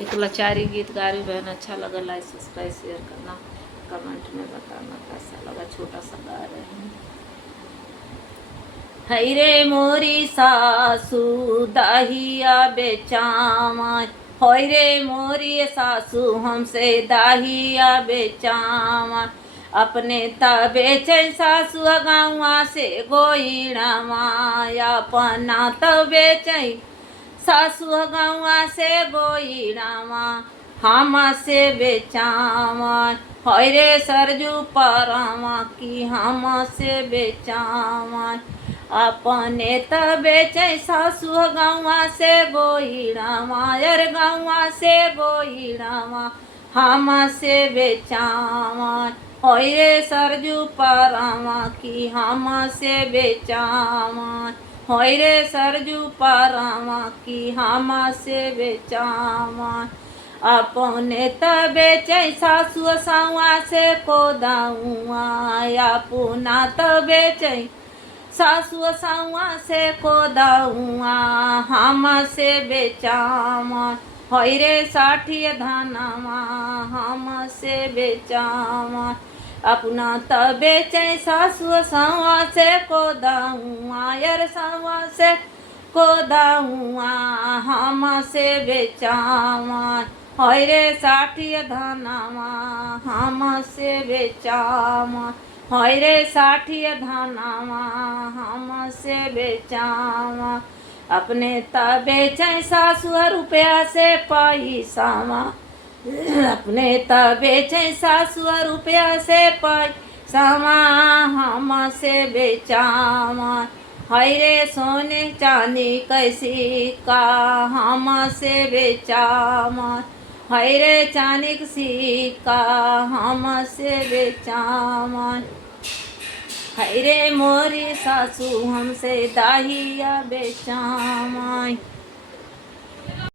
एक लाचारी गीत गा रही बहन, अच्छा लगा लाइक सब्सक्राइब शेयर करना, कमेंट में बताना कैसा लगा। छोटा सा गा रहे हैं। हई रे मोरी सासू दाहिया बेचामा, होय रे मोरी सासू हमसे दाहिया बेचामा। अपने बेचे सासू गाँवा से गोईड़ा माया, अपना बेचे सासू गाँवा से गोईड़ावा हम से बेचावा। होय रे सरजू परावा की हम से बेचावा। अपने बेचे सासू गाँवा से गोईड़ावा, यार गाँवा से गोईड़ावा हम से बेचावा। होय रे सरजू परावा की हम से बेचावा। होय रे सरजू पारावा की हम से बेचावा। अपने बेचे सासु सावा से कोदाऊआ, अपना बेचे सासु सावा से कोदाऊआ हम से बेचावा। होय रे 60 धानावा हम से बेचावा। अपना बेचे सासु सावा से कोदाऊआ, यार सावा से कोदाऊआ हम से बेचावा। होय रे 60 धानावा हम से बेचावा। होय रे 60 धानावा हम से बेचावा। अपने बेचे सासु रुपया से पैसावा, अपने बेचे सासु रुपया से पैसावा हम से बेचावा। हाय रे सोने चांदी कैसी का हम से बेचावा। हाय रे चांदी सिक्का हम से बेचावा। हाय रे मोरी सासू हमसे दाहिया बेचावा।